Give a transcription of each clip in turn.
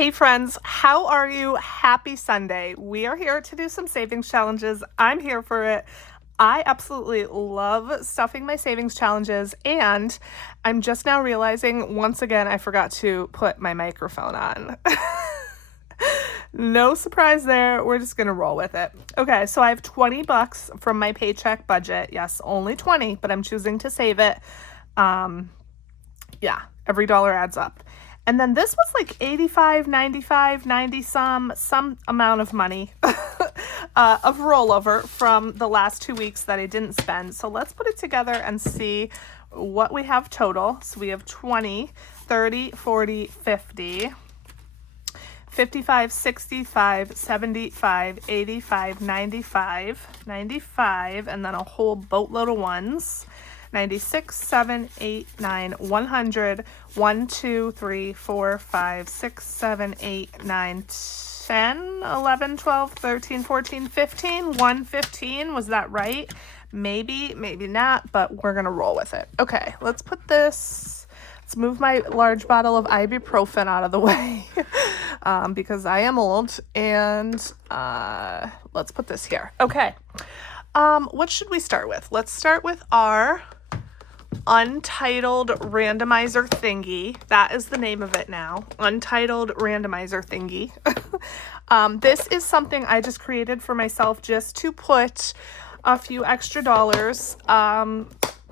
Hey friends, how are you? Happy Sunday. We are here to do some savings challenges. I'm here for it. I absolutely love stuffing my savings challenges, and I'm just now realizing once again I forgot to put my microphone on. No surprise there. We're just gonna roll with it. Okay, so I have 20 bucks from my paycheck budget. Yes, only 20, but I'm choosing to save it. Yeah, every dollar adds up. And then this was like 85, 95, 90 some amount of money of rollover from the last 2 weeks that I didn't spend. So let's put it together and see what we have total. So we have 20, 30, 40, 50, 55, 65, 75, 85, 95, 95, and then a whole boatload of ones. 96, 7, 8, 9, 100, 1, 2, 3, 4, 5, 6, 7, 8, 9, 10, 11, 12, 13, 14, 15, 115. Was that right? Maybe, maybe not, but we're going to roll with it. Okay, let's put this, let's move my large bottle of ibuprofen out of the way because I am old, and let's put this here. Okay, what should we start with? Let's start with our Untitled Randomizer Thingy. That is the name of it now. Untitled Randomizer Thingy. This is something I just created for myself just to put a few extra dollars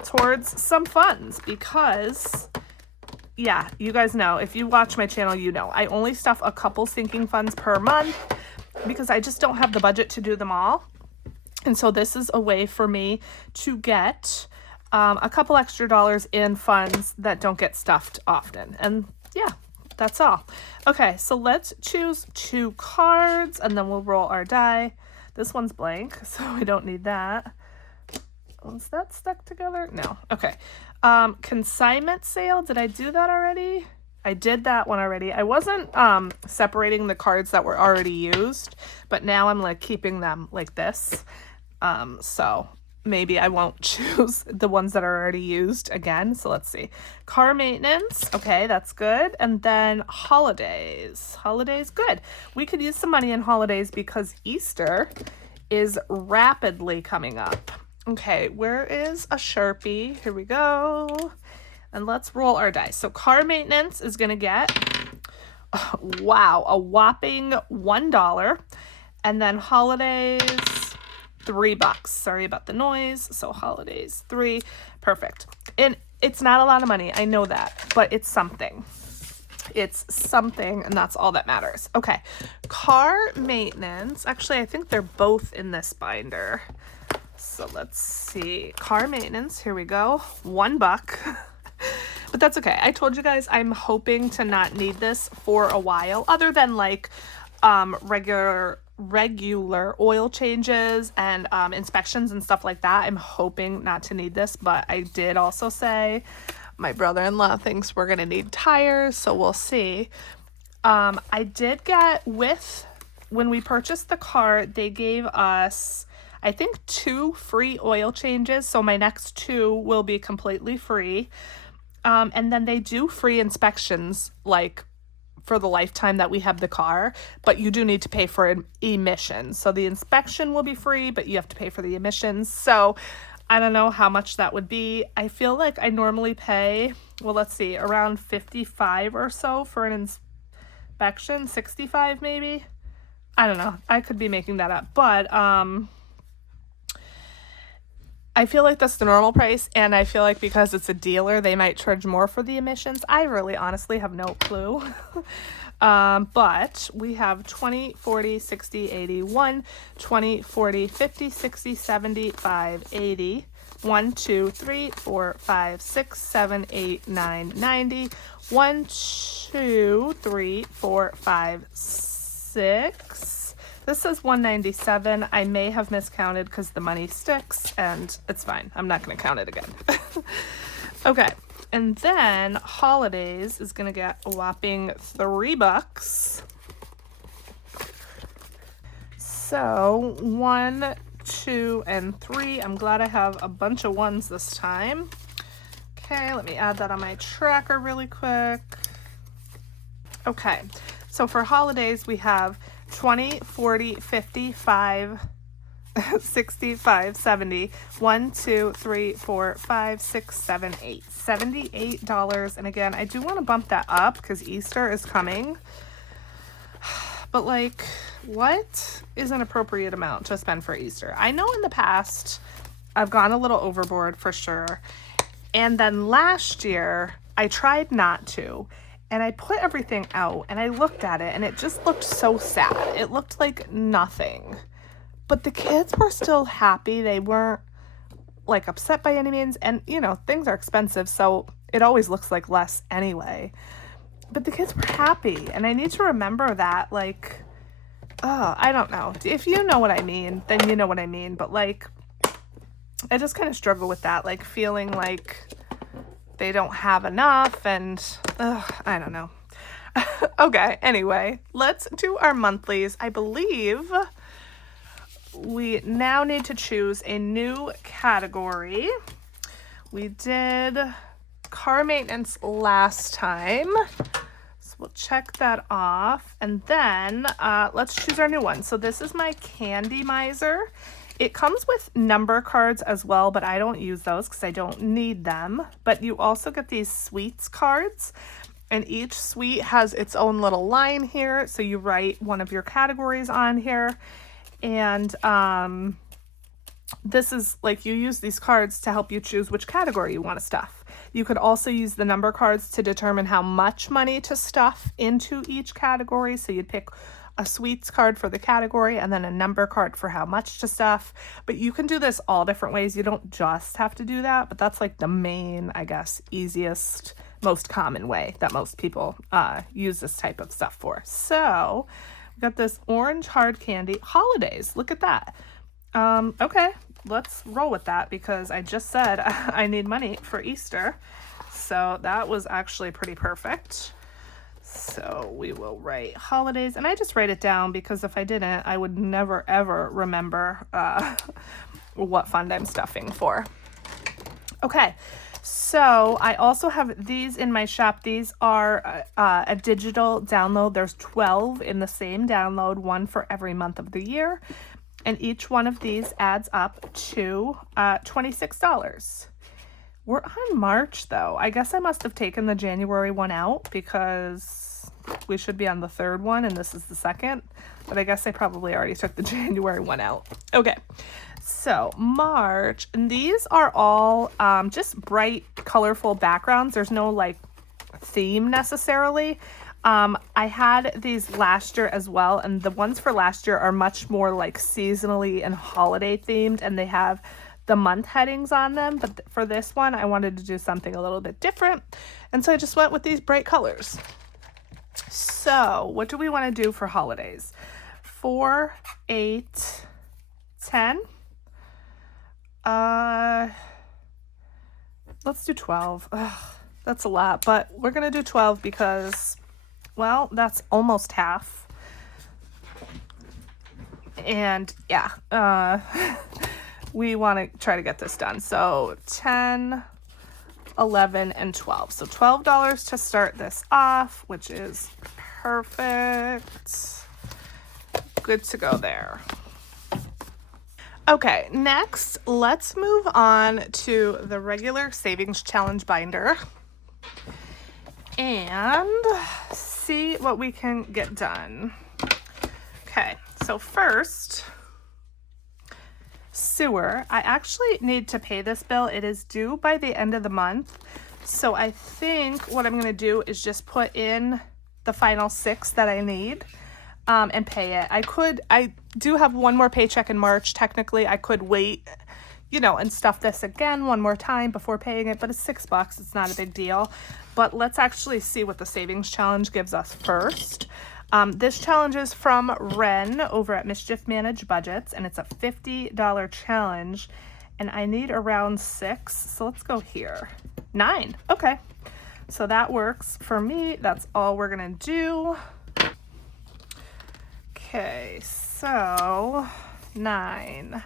towards some funds because, yeah, you guys know, if you watch my channel, you know, I only stuff a couple sinking funds per month because I just don't have the budget to do them all. And so this is a way for me to get a couple extra dollars in funds that don't get stuffed often. And yeah, that's all. Okay, so let's choose 2 cards and then we'll roll our die. This one's blank, so we don't need that. Was that stuck together? No. Okay. Consignment sale. Did I do that already? I did that one already. I wasn't separating the cards that were already used, but now I'm like keeping them like this. So maybe I won't choose the ones that are already used again. So let's see. Car maintenance. Okay, that's good. And then holidays. Holidays, good. We could use some money in holidays because Easter is rapidly coming up. Okay, where is a Sharpie? Here we go. And let's roll our dice. So car maintenance is going to get, wow, a whopping $1. And then holidays, $3. Sorry about the noise. So holidays, 3. Perfect. And it's not a lot of money. I know that, but it's something. It's something, and that's all that matters. Okay. Car maintenance. Actually, I think they're both in this binder. So let's see. Car maintenance. Here we go. $1. But that's okay. I told you guys I'm hoping to not need this for a while, other than like regular oil changes and inspections and stuff like that. I'm hoping not to need this, but I did also say my brother-in-law thinks we're gonna need tires, so we'll see. I did get, when we purchased the car, they gave us, I think, 2 free oil changes, so my next 2 will be completely free. And then they do free inspections like for the lifetime that we have the car, but you do need to pay for emissions. So the inspection will be free, but you have to pay for the emissions. So I don't know how much that would be. I feel like I normally pay, well, let's see, around 55 or so for an inspection, 65 maybe. I don't know. I could be making that up, but I feel like that's the normal price, and I feel like because it's a dealer, they might charge more for the emissions. I really honestly have no clue. But we have 20, 40, 60, 80, 1, 20, 40, 50, 60, 75, 80, 1, 2, 3, 4, 5, 6, 7, 8, 9, 90, 1, 2, 3, 4, 5, 6. This says 197. I may have miscounted because the money sticks, and it's fine. I'm not going to count it again. Okay. And then holidays is going to get a whopping $3. So 1, 2, and 3. I'm glad I have a bunch of ones this time. Okay, let me add that on my tracker really quick. Okay, So for holidays, we have 20, 40, 50, 5, 65, 70, 1, 2, 3, 4, 5, 6, 7, 8. $78. And again, I do want to bump that up because Easter is coming. But like, what is an appropriate amount to spend for Easter? I know in the past I've gone a little overboard for sure. And then last year I tried not to. And I put everything out and I looked at it and it just looked so sad. It looked like nothing. But the kids were still happy. They weren't like upset by any means. And you know, things are expensive, so it always looks like less anyway. But the kids were happy. And I need to remember that, like, oh, I don't know. If you know what I mean, then you know what I mean. But like, I just kind of struggle with that, like feeling like they don't have enough and I don't know. Okay, anyway, let's do our monthlies. I believe we now need to choose a new category. We did car maintenance last time, so we'll check that off. And then let's choose our new one. So this is my Candy Miser. It comes with number cards as well, but I don't use those because I don't need them. But you also get these sweets cards, and each sweet has its own little line here. So you write one of your categories on here. And this is like, you use these cards to help you choose which category you want to stuff. You could also use the number cards to determine how much money to stuff into each category. So you'd pick a sweets card for the category and then a number card for how much to stuff. But you can do this all different ways. You don't just have to do that, but that's like the main, I guess, easiest, most common way that most people use this type of stuff for. So we got this orange hard candy holidays. Look at that. Okay, let's roll with that because I just said I need money for Easter. So that was actually pretty perfect. So we will write holidays, and I just write it down because if I didn't, I would never ever remember what fund I'm stuffing for. Okay, so I also have these in my shop. These are a digital download. There's 12 in the same download, one for every month of the year, and each one of these adds up to $26. We're on March, though. I guess I must have taken the January one out because we should be on the third one, and this is the second. But I guess I probably already took the January one out. Okay, so March. And these are all just bright, colorful backgrounds. There's no, like, theme necessarily. I had these last year as well, and the ones for last year are much more, like, seasonally and holiday themed, and they have the month headings on them, but for this one I wanted to do something a little bit different, and so I just went with these bright colors. So what do we want to do for holidays? 4, 8, 10. Let's do 12. Ugh, that's a lot, but we're gonna do 12 because, well, that's almost half. And yeah, we want to try to get this done. So 10, 11, and 12. So $12 to start this off, which is perfect. Good to go there. Okay, next, let's move on to the regular savings challenge binder and see what we can get done. Okay, so first, sewer. I actually need to pay this bill. It is due by the end of the month. So I think what I'm going to do is just put in the final 6 that I need and pay it. I do have one more paycheck in March. Technically, I could wait, you know, and stuff this again one more time before paying it, but it's $6. It's not a big deal. But let's actually see what the savings challenge gives us first. This challenge is from Wren over at Mischief Managed Budgets, and it's a $50 challenge, and I need around 6, so let's go here. 9, okay. So that works for me. That's all we're gonna do. Okay, so 9,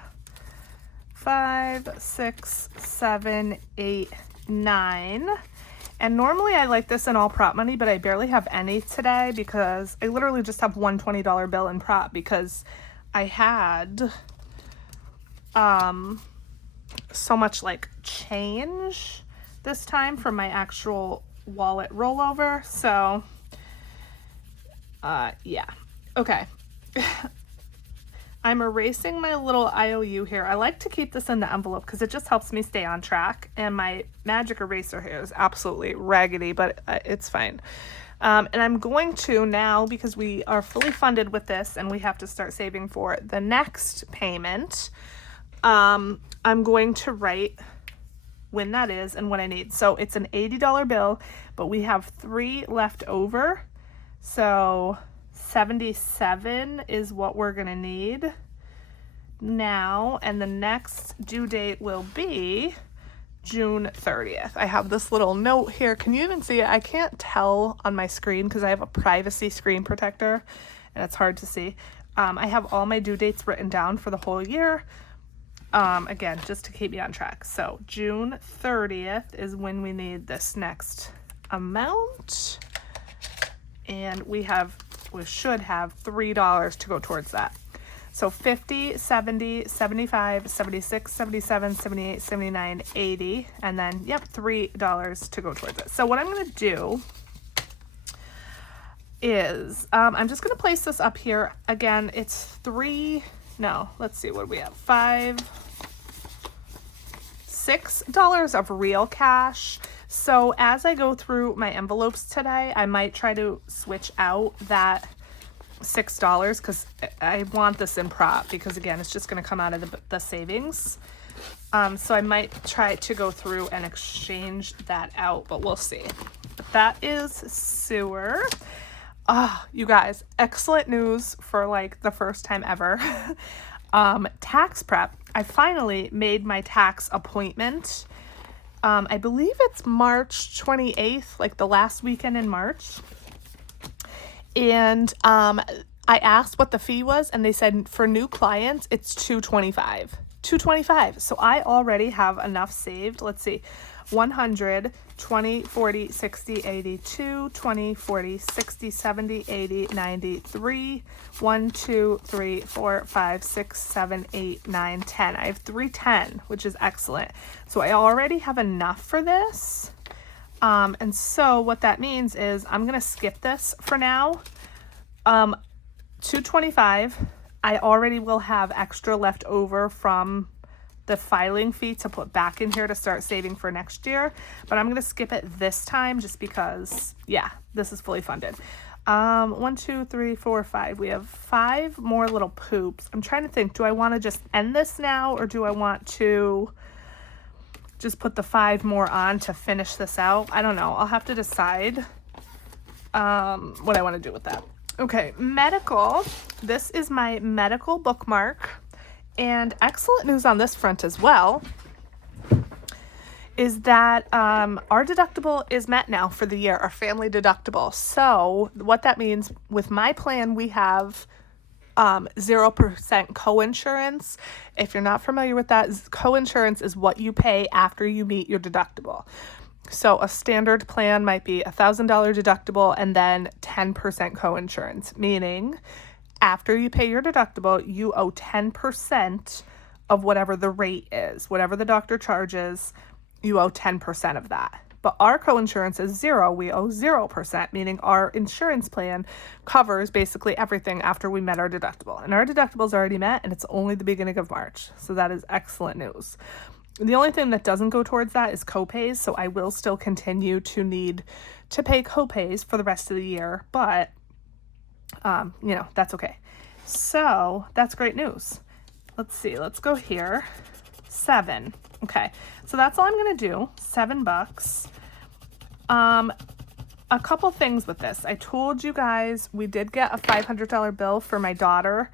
5, 6, 7, 8, 9. And normally I like this in all prop money, but I barely have any today because I literally just have one $20 bill in prop because I had so much like change this time from my actual wallet rollover. So yeah. Okay. I'm erasing my little IOU here. I like to keep this in the envelope because it just helps me stay on track. And my magic eraser here is absolutely raggedy, but it's fine. And I'm going to now, because we are fully funded with this and we have to start saving for the next payment, I'm going to write when that is and what I need. So it's an $80 bill, but we have 3 left over. So 77 is what we're gonna need now, and the next due date will be June 30th. I have this little note here. Can you even see it? I can't tell on my screen because I have a privacy screen protector and it's hard to see. I have all my due dates written down for the whole year. Again, just to keep me on track. So June 30th is when we need this next amount. And we should have $3 to go towards that. So 50, 70, 75, 76, 77, 78, 79, 80, and then, yep, $3 to go towards it. So what I'm going to do is, I'm just going to place this up here. Again, it's let's see, what do we have? $6 of real cash. So as I go through my envelopes today, I might try to switch out that $6 because I want this in prop because, again, it's just going to come out of the savings. So I might try to go through and exchange that out, but we'll see. But that is sewer. You guys, excellent news for like the first time ever. Tax prep. I finally made my tax appointment. I believe it's March 28th, like the last weekend in March. And I asked what the fee was, and they said for new clients, it's $225. So I already have enough saved. Let's see. 100, 20, 40, 60, 82, 20, 40, 60, 70, 80, 93, 1, 2, 3, 4, 5, 6, 7, 8, 9, 10. I have 310, which is excellent. So I already have enough for this. And so what that means is I'm going to skip this for now. 225, I already will have extra left over from the filing fee to put back in here to start saving for next year, but I'm going to skip it this time just because, yeah, this is fully funded. 1, 2, 3, 4, 5. We have 5 more little poops. I'm trying to think, do I want to just end this now, or do I want to just put the 5 more on to finish this out? I don't know. I'll have to decide what I want to do with that. Okay, medical. This is my medical bookmark. And excellent news on this front as well is that our deductible is met now for the year, our family deductible. So what that means, with my plan, we have 0% coinsurance. If you're not familiar with that, coinsurance is what you pay after you meet your deductible. So a standard plan might be $1,000 deductible and then 10% coinsurance, meaning after you pay your deductible, you owe 10% of whatever the rate is. Whatever the doctor charges, you owe 10% of that. But our coinsurance is 0. We owe 0%, meaning our insurance plan covers basically everything after we met our deductible. And our deductible is already met, and it's only the beginning of March. So that is excellent news. The only thing that doesn't go towards that is copays. So I will still continue to need to pay copays for the rest of the year, but that's okay. So that's great news. Let's see, let's go here. 7. Okay, so that's all I'm gonna do. $7. A couple things with this. I told you guys we did get a $500 bill for my daughter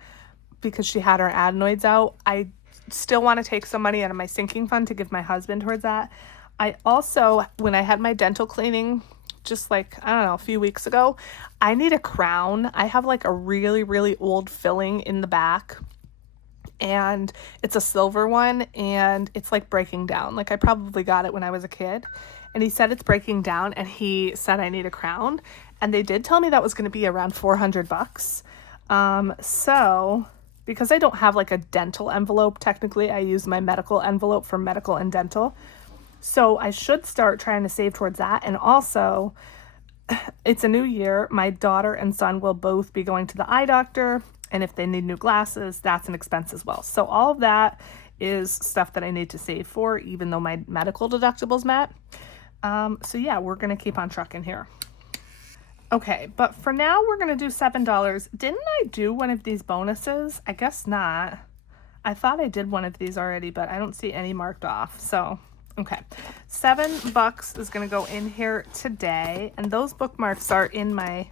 because she had her adenoids out. I still want to take some money out of my sinking fund to give my husband towards that. I also, when I had my dental cleaning just like, I don't know, a few weeks ago, I need a crown. I have like a really, really old filling in the back, and it's a silver one, and it's like breaking down. Like I probably got it when I was a kid, and he said it's breaking down, and he said I need a crown, and they did tell me that was going to be around $400. So because I don't have like a dental envelope, technically I use my medical envelope for medical and dental. So I should start trying to save towards that. And also, it's a new year. My daughter and son will both be going to the eye doctor. And if they need new glasses, that's an expense as well. So all of that is stuff that I need to save for, even though my medical deductible's met. So yeah, we're going to keep on trucking here. Okay, but for now, we're going to do $7. Didn't I do one of these bonuses? I guess not. I thought I did one of these already, but I don't see any marked off. So, okay. $7 is going to go in here today. And those bookmarks are in my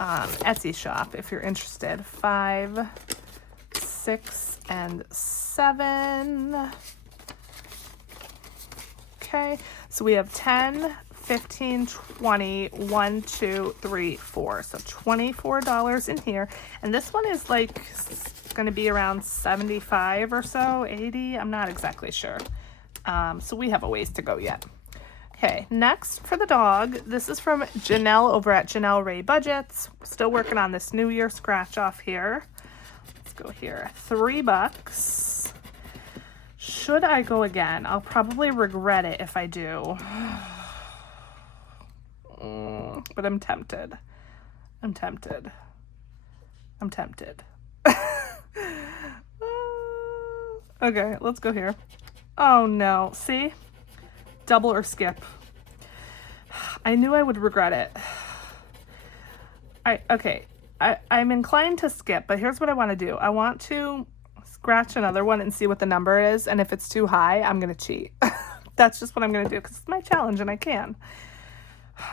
Etsy shop if you're interested. 5, 6, and 7. Okay, so we have 10, 15, 20, 1, 2, 3, 4. So $24 in here. And this one is like going to be around 75 or so, 80. I'm not exactly sure. So we have a ways to go yet. Okay, next for the dog. This is from Janelle over at Janelle Ray Budgets. Still working on this New Year scratch off here. Let's go here. $3. Should I go again? I'll probably regret it if I do. But I'm tempted. I'm tempted. Okay, let's go here. Oh no, see? Double or skip. I knew I would regret it. I'm inclined to skip, but here's what I want to do. I want to scratch another one and see what the number is, and if it's too high, I'm going to cheat. That's just what I'm going to do because it's my challenge and I can.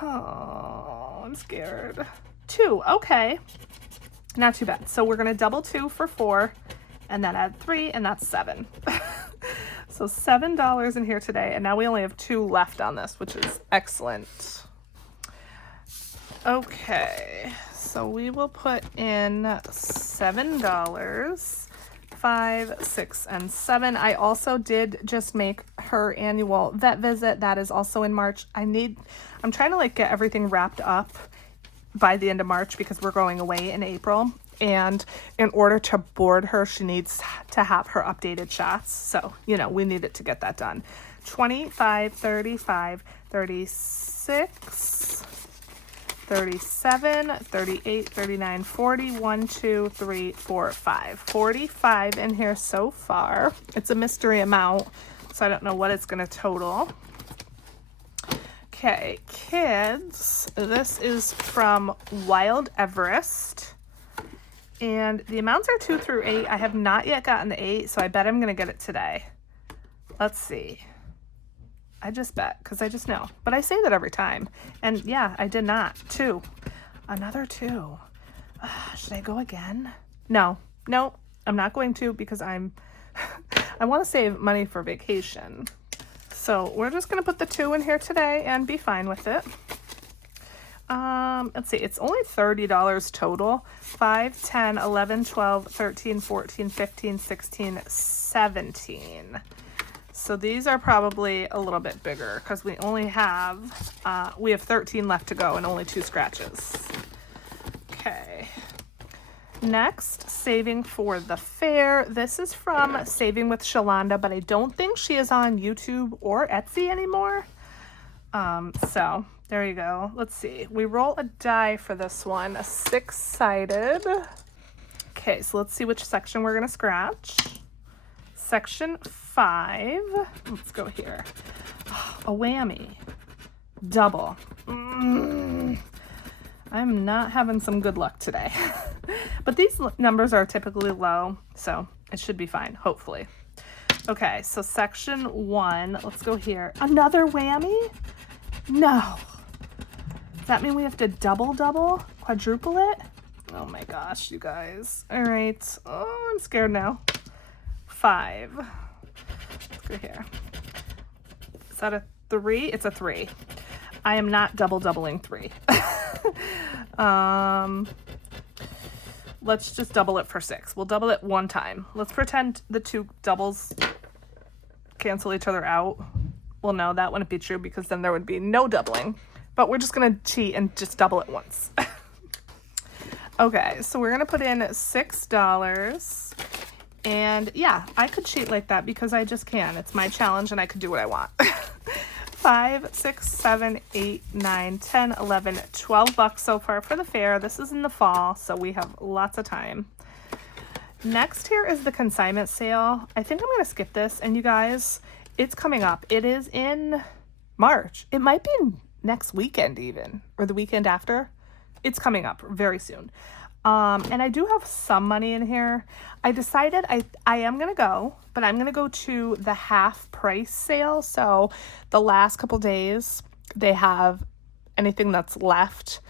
Oh, I'm scared. 2, okay. Not too bad. So we're going to double 2 for 4 and then add 3, and that's 7. So $7 in here today, and now we only have 2 left on this, which is excellent. Okay, so we will put in $7, 5, 6, and 7. I also did just make her annual vet visit. That is also in March. I'm trying to like get everything wrapped up by the end of March because we're going away in April. And in order to board her, she needs to have her updated shots. So, you know, we needed to get that done. 25, 35, 36, 37, 38, 39, 40, 1, 2, 3, 4, 5. 45 in here so far. It's a mystery amount, so I don't know what it's going to total. Okay, kids, this is from Wild Everest. And the amounts are 2 through 8. I have not yet gotten the 8, so I bet I'm going to get it today. Let's see. I just bet, because I just know. But I say that every time. And yeah, I did not. 2. Another 2. Should I go again? No, I'm not going to because I want to save money for vacation. So we're just going to put the 2 in here today and be fine with it. Let's see, it's only $30 total. 5, 10, 11, 12, 13, 14, 15, 16, 17. So these are probably a little bit bigger because we only have, we have 13 left to go and only 2 scratches. Okay. Next, saving for the fair. This is from Saving with Shalonda, but I don't think she is on YouTube or Etsy anymore. So there you go. Let's see. We roll a die for this one, a 6-sided. Okay, so let's see which section we're going to scratch. Section 5. Let's go here. A whammy. Double. I'm not having some good luck today. But these numbers are typically low, so it should be fine, hopefully. Okay, so section 1. Let's go here. Another whammy? No. Does that mean we have to double, quadruple it? Oh my gosh, you guys. All right. Oh, I'm scared now. 5. Let's go here. Is that a 3? It's a 3. I am not doubling 3. Let's just double it for 6. We'll double it 1 time. Let's pretend the 2 doubles cancel each other out. Well, no, that wouldn't be true because then there would be no doubling. But we're just going to cheat and just double it once. Okay, so we're going to put in $6. And yeah, I could cheat like that because I just can. It's my challenge and I could do what I want. 5, 6, 7, 8, 9, 10, 11, 12 bucks so far for the fair. This is in the fall, so we have lots of time. Next here is the consignment sale. I think I'm going to skip this. And you guys, it's coming up. It is in March. It might be next weekend even, or the weekend after. It's coming up very soon. And I do have some money in here. I decided I am going to go, but I'm going to go to the half price sale. So the last couple days, they have anything that's left.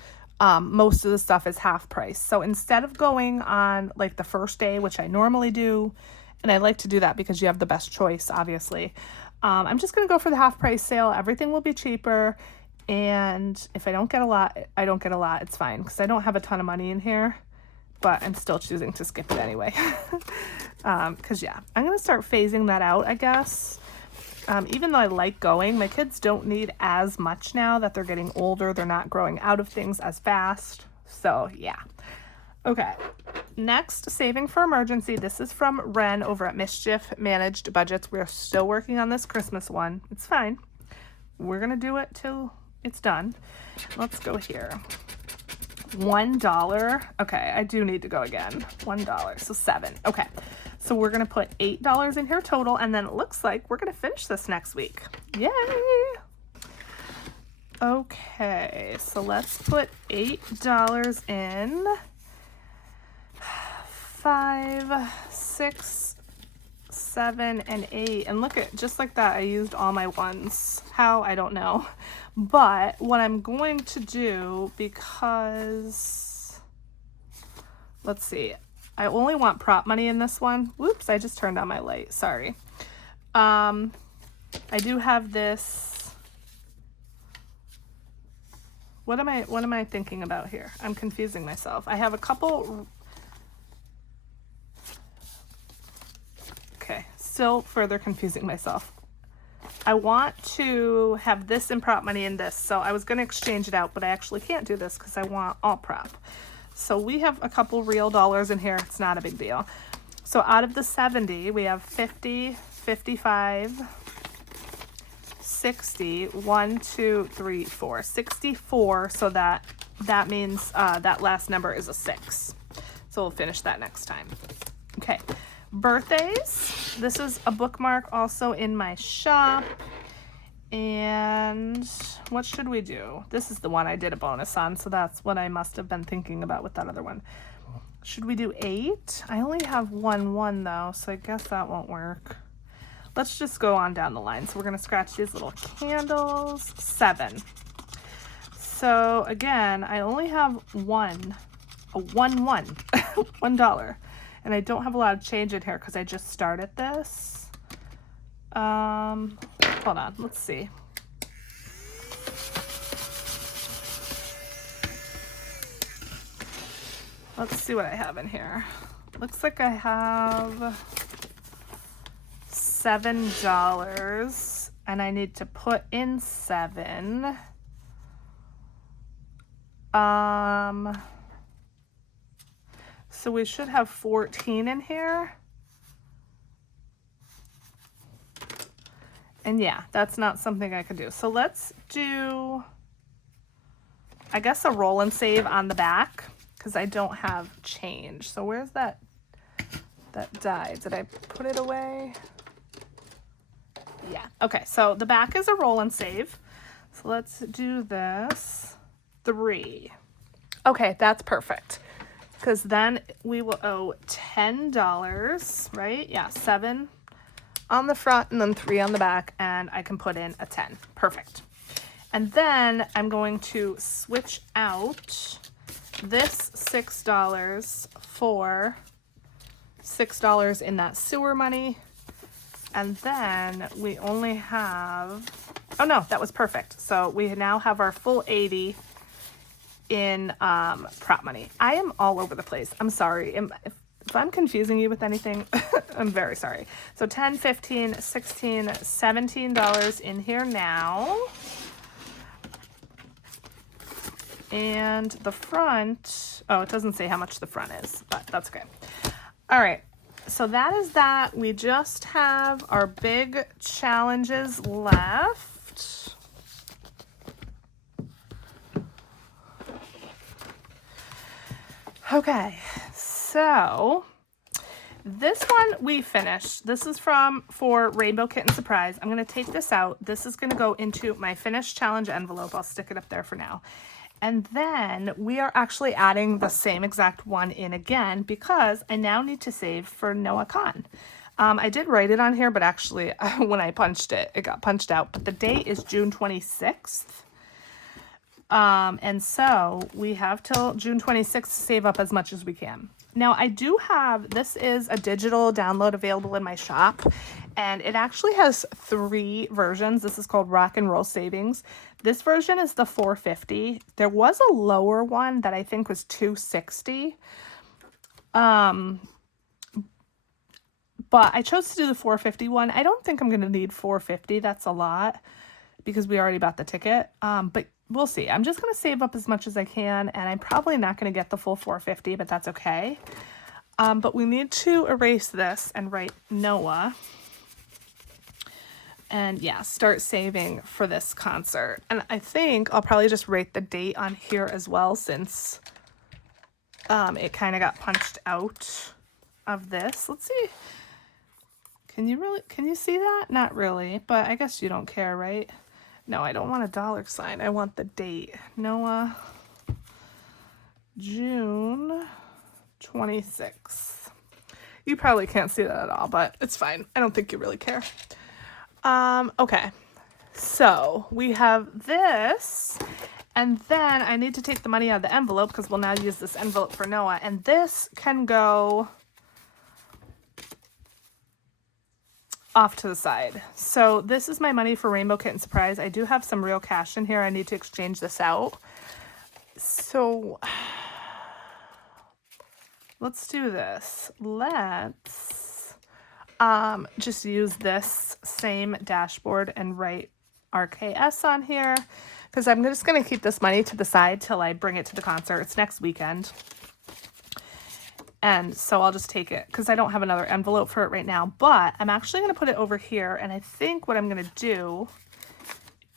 Most of the stuff is half price. So instead of going on like the first day, which I normally do, and I like to do that because you have the best choice, obviously. I'm just going to go for the half price sale. Everything will be cheaper. And if I don't get a lot, I don't get a lot. It's fine because I don't have a ton of money in here, but I'm still choosing to skip it anyway. Because yeah, I'm going to start phasing that out, I guess. Even though I like going, my kids don't need as much now that they're getting older. They're not growing out of things as fast. So yeah. Okay. Next, saving for emergency. This is from Wren over at Mischief Managed Budgets. We're still working on this Christmas one. It's fine. We're going to do it till it's done. Let's go here. $1. Okay, I do need to go again. $1. So 7. Okay. So we're going to put $8 in here total, and then it looks like we're going to finish this next week. Yay! Okay, so let's put $8 in. 5, 6, 7, and 8. And look at, just like that, I used all my ones. How? I don't know. But what I'm going to do, because, let's see, I only want prop money in this one. Whoops, I just turned on my light. Sorry. I do have this. What am I thinking about here? I'm confusing myself. I have a couple. Okay, still further confusing myself. I want to have this in prop money and this. So I was going to exchange it out, but I actually can't do this because I want all prop. So we have a couple real dollars in here. It's not a big deal. So out of the 70, we have 50, 55, 60, 1, 2, 3, 4, 64. So that means that last number is a 6. So we'll finish that next time. Okay. Birthdays. This is a bookmark also in my shop. And what should we do? This is the one I did a bonus on, so that's what I must have been thinking about with that other one. Should we do 8? I only have 1 though, so I guess that won't work. Let's just go on down the line. So we're going to scratch these little candles. 7. So again, I only have $1. $1. And I don't have a lot of change in here because I just started this. Hold on, let's see. Let's see what I have in here. Looks like I have $7 and I need to put in 7. So we should have 14 in here. And yeah, that's not something I could do. So let's do, I guess, a roll and save on the back because I don't have change. So where's that die? Did I put it away? Yeah. Okay, so the back is a roll and save. So let's do this. 3. Okay, that's perfect. Because then we will owe $10, right? Yeah, 7 on the front and then 3 on the back, and I can put in a 10. Perfect. And then I'm going to switch out this $6 for $6 in that sewer money. And then we only have, oh no, that was perfect. So we now have our full 80 in prop money. I am all over the place. I'm sorry. If I'm confusing you with anything, I'm very sorry. So $10, $15, $16, $17 in here now. And the front, oh, it doesn't say how much the front is, but that's okay. All right, so that is that. We just have our big challenges left. Okay, so this one we finished. This is for Rainbow Kitten Surprise. I'm going to take this out. This is going to go into my finished challenge envelope. I'll stick it up there for now. And then we are actually adding the same exact one in again because I now need to save for Noah Khan. I did write it on here, but actually when I punched it, it got punched out. But the date is June 26th. And so we have till June 26th to save up as much as we can. Now I do have, this is a digital download available in my shop, and it actually has 3 versions. This is called Rock and Roll Savings. This version is the $4.50. There was a lower one that I think was $2.60. But I chose to do the $4.50 one. I don't think I'm going to need $4.50. That's a lot because we already bought the ticket. But we'll see. I'm just going to save up as much as I can, and I'm probably not going to get the full $4.50, but that's okay. But we need to erase this and write Noah. And yeah, start saving for this concert. And I think I'll probably just write the date on here as well, since it kind of got punched out of this. Let's see. Can you see that? Not really, but I guess you don't care, right? No, I don't want a $sign. I want the date. Noah, June 26th. You probably can't see that at all, but it's fine. I don't think you really care. Okay. So we have this, and then I need to take the money out of the envelope because we'll now use this envelope for Noah, and this can go off to the side. So this is my money for Rainbow Kitten Surprise. I do have some real cash in here. I need to exchange this out. So let's do this. Let's just use this same dashboard and write RKS on here because I'm just going to keep this money to the side till I bring it to the concert. It's next weekend. And so I'll just take it because I don't have another envelope for it right now, but I'm actually going to put it over here. And I think what I'm going to do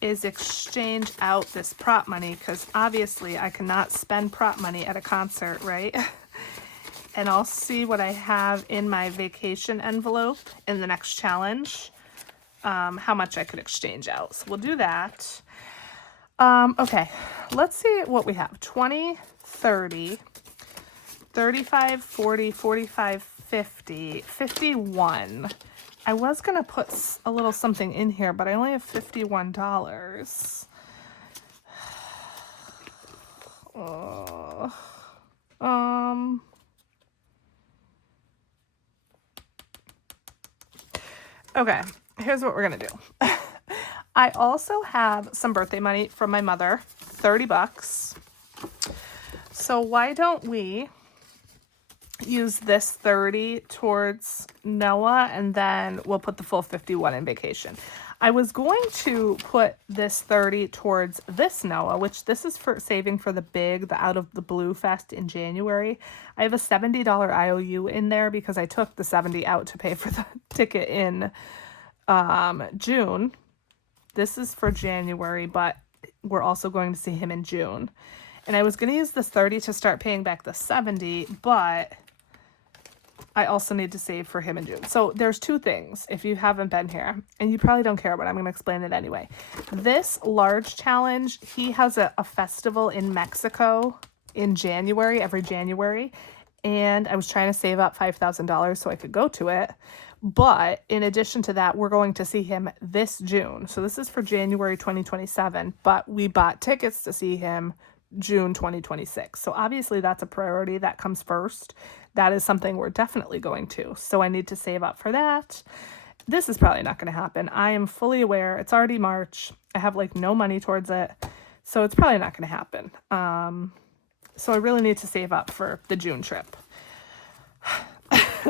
is exchange out this prop money because obviously I cannot spend prop money at a concert, right? And I'll see what I have in my vacation envelope in the next challenge, how much I could exchange out. So we'll do that. Okay, let's see what we have. 20, 30. 35, 40, 45, 50, 51. I was going to put a little something in here, but I only have $51. Okay, here's what we're going to do. I also have some birthday money from my mother, $30. So why don't we use this 30 towards Noah, and then we'll put the full 51 in vacation. I was going to put this 30 towards this Noah, which this is for saving for the Out of the Blue Fest in January. I have a $70 IOU in there because I took the 70 out to pay for the ticket in June. This is for January, but we're also going to see him in June. And I was going to use this 30 to start paying back the 70, but I also need to save for him in June. So there's 2 things if you haven't been here, and you probably don't care, but I'm going to explain it anyway. This large challenge, he has a festival in Mexico in January, every January, and I was trying to save up $5,000 so I could go to it. But in addition to that, we're going to see him this June. So this is for January 2027, but we bought tickets to see him June 2026. So obviously that's a priority. That comes first. That is something we're definitely going to. So I need to save up for that. This is probably not going to happen. I am fully aware. It's already March. I have like no money towards it. So it's probably not going to happen. So I really need to save up for the June trip.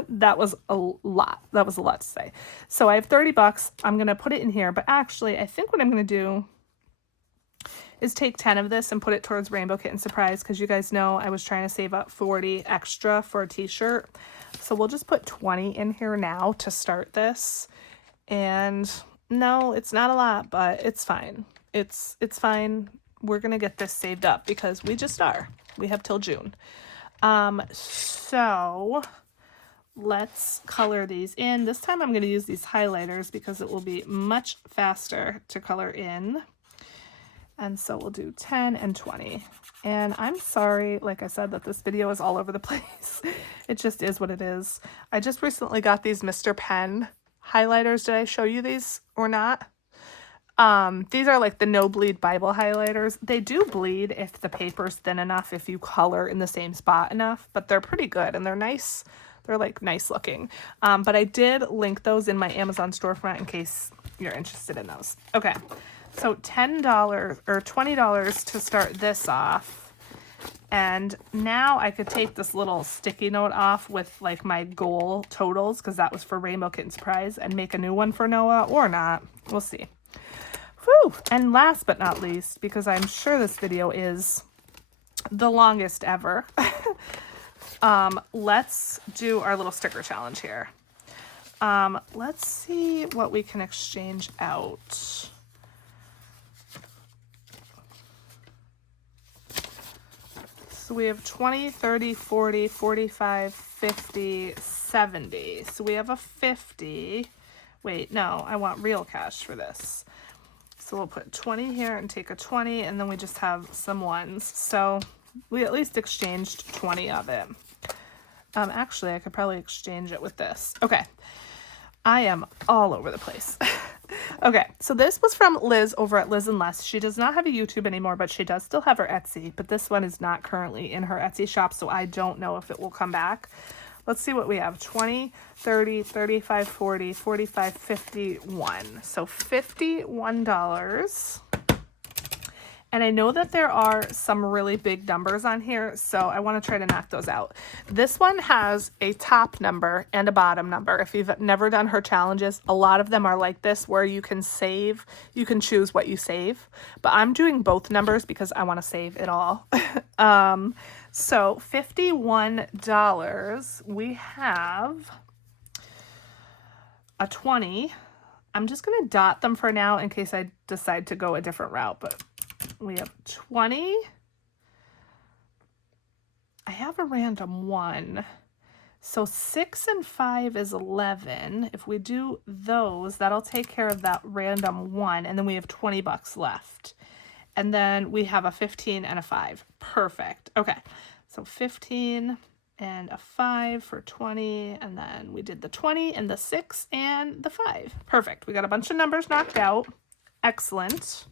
That was a lot. That was a lot to say. So I have 30 bucks. I'm going to put it in here, but actually I think what I'm going to do is take 10 of this and put it towards Rainbow Kitten Surprise, because you guys know I was trying to save up 40 extra for a t-shirt. So we'll just put 20 in here now to start this. And no, it's not a lot, but it's fine. It's fine. We're going to get this saved up because we just are. We have till June. So let's color these in. This time I'm going to use these highlighters because it will be much faster to color in. And so we'll do 10 and 20. And I'm sorry, like I said, that this video is all over the place. It just is what it is. I just recently got these Mr. Pen highlighters. Did I show you these or not? These are like the no bleed Bible highlighters. They do bleed if the paper's thin enough, if you color in the same spot enough, but they're pretty good and they're nice. They're like nice looking. But I did link those in my Amazon storefront in case you're interested in those. Okay. So $10 or $20 to start this off. And now I could take this little sticky note off with like my goal totals, because that was for Rainbow Kitten Surprise, and make a new one for Noah or not. We'll see. Whew. And last but not least, because I'm sure this video is the longest ever, let's do our little sticker challenge here. Let's see what we can exchange out. So we have 20, 30, 40, 45, 50, 70. So we have a 50. Wait, no, I want real cash for this. So we'll put 20 here and take a 20, and then we just have some ones. So we at least exchanged 20 of it. Actually, I could probably exchange it with this. Okay. I am all over the place. Okay, so this was from Liz over at Liz and Les. She does not have a YouTube anymore, but she does still have her Etsy. But this one is not currently in her Etsy shop, so I don't know if it will come back. Let's see what we have. 20, 30, 35, 40, 45, 51. So $51. And I know that there are some really big numbers on here, so I want to try to knock those out. This one has a top number and a bottom number. If you've never done her challenges, a lot of them are like this, where you can save, you can choose what you save. But I'm doing both numbers because I want to save it all. So $51, we have a 20. I'm just going to dot them for now in case I decide to go a different route, but we have 20. I have a random 1. So 6 and 5 is 11. If we do those, that'll take care of that random 1. And then we have 20 bucks left. And then we have a 15 and a 5. Perfect. Okay. So 15 and a 5 for 20. And then we did the 20 and the 6 and the 5. Perfect. We got a bunch of numbers knocked out. Excellent.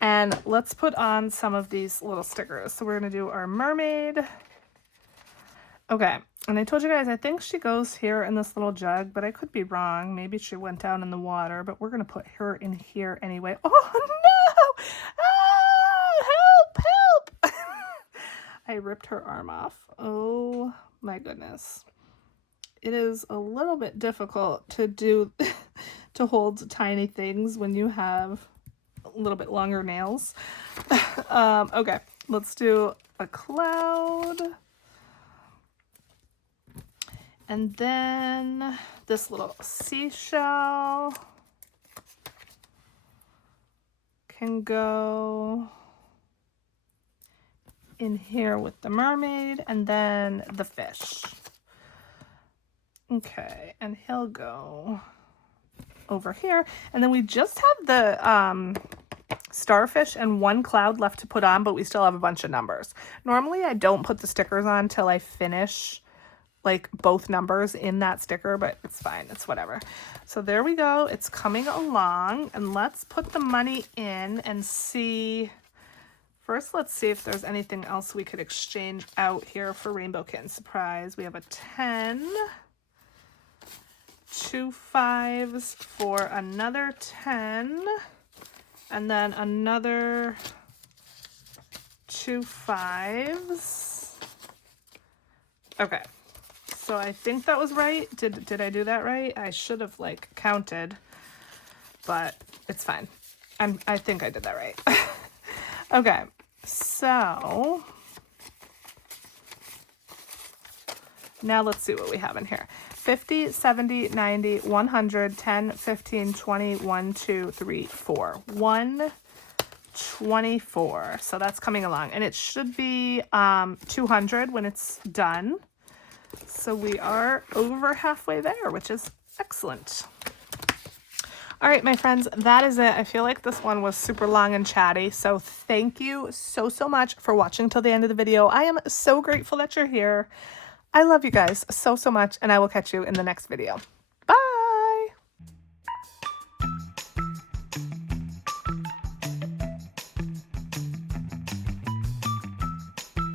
And let's put on some of these little stickers. So we're going to do our mermaid. Okay. And I told you guys, I think she goes here in this little jug, but I could be wrong. Maybe she went down in the water, but we're going to put her in here anyway. Oh, no! Ah, help, help! I ripped her arm off. Oh, my goodness. It is a little bit difficult to do, to hold tiny things when you have a little bit longer nails. Okay, let's do a cloud. And then this little seashell can go in here with the mermaid, and then the fish. Okay, and he'll go over here. And then we just have the starfish and one cloud left to put on, but we still have a bunch of numbers. Normally I don't put the stickers on till I finish like both numbers in that sticker, but it's fine, it's whatever. So there we go, it's coming along, and let's put the money in and see. First, let's see if there's anything else we could exchange out here for Rainbow Kitten Surprise. We have a 10, 2 5s for another 10, and then another 2 5s. Okay, So I think that was right. Did I do that right? I should have like counted, but it's fine. I think I did that right. Okay, so now let's see what we have in here. 50, 70, 90, 100, 10, 15, 20, 1, 2, 3, 4. 124. So that's coming along. And it should be 200 when it's done. So we are over halfway there, which is excellent. All right, my friends, that is it. I feel like this one was super long and chatty. So thank you so much for watching till the end of the video. I am so grateful that you're here. I love you guys so much, and I will catch you in the next video.